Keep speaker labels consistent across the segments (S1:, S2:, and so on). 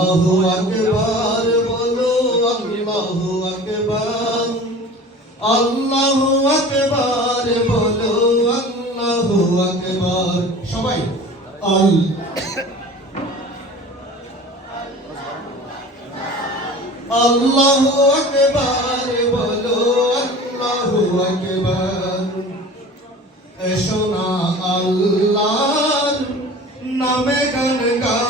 S1: আল্লাহু আকবার, বলো আল্লাহু আকবার। আল্লাহু আকবার, বলো আল্লাহু আকবার। সবাই, আল আল্লাহু আকবার, বলো আল্লাহু আকবার। এসো না আল্লাহর নামে গান গাই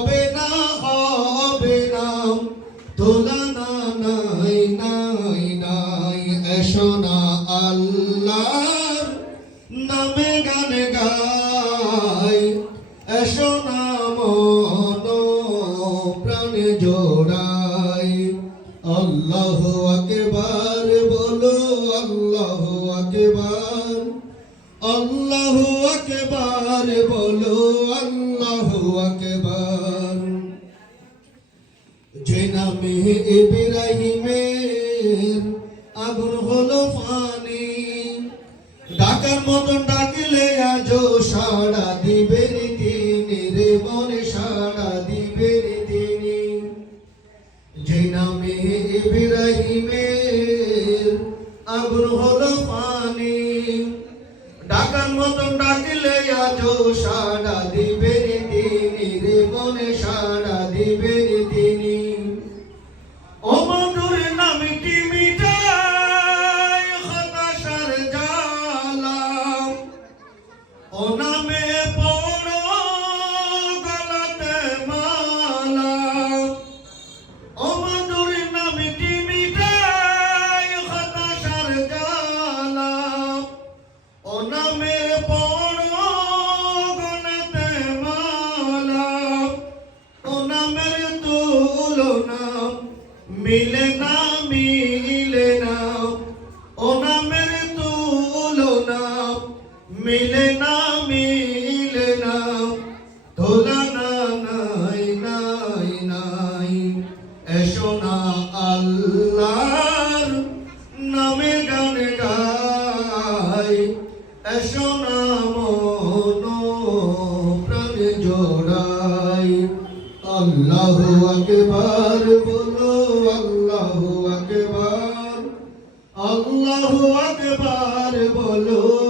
S1: হবে না হবে না। তুলনা নাই নাই নাই, এসো না আল্লাহর নামে গান গাই। এসো না মন প্রাণ জোড়াই। আল্লাহু আকবার, বলো আল্লাহু আকবার। আল্লাহু আকবার, বলো আল্লাহু আকবার। যে নামে ইব্রাহিমের আগুন হলো ফানি। ডাকার মতন ডাকলে আজও সাড়া দিবেন তিনি রে মনে সাড়া দিবেন তিনি। যে নামে ইব্রাহিমের আগুন হলো পানি ডাকার মতন ডাকলে আজও সাড়া দিবেন তিনি। ও নামে পড়ো গলাতে মালা। অমধুর নামটি মিটাই হতাশার জ্বালা। ও নামে পড়ো গলাতে মালা। ও নামের তুলনা মিলে না মিলে। মিলে না মিলে না তুলনা নাই নাই নাই। এসো না আল্লাহর নামে গান গাই। এসো না মন প্রাণ জোড়াই। আল্লাহু আকবার, বলো আল্লাহু আকবার। আল্লাহু আকবার, বলো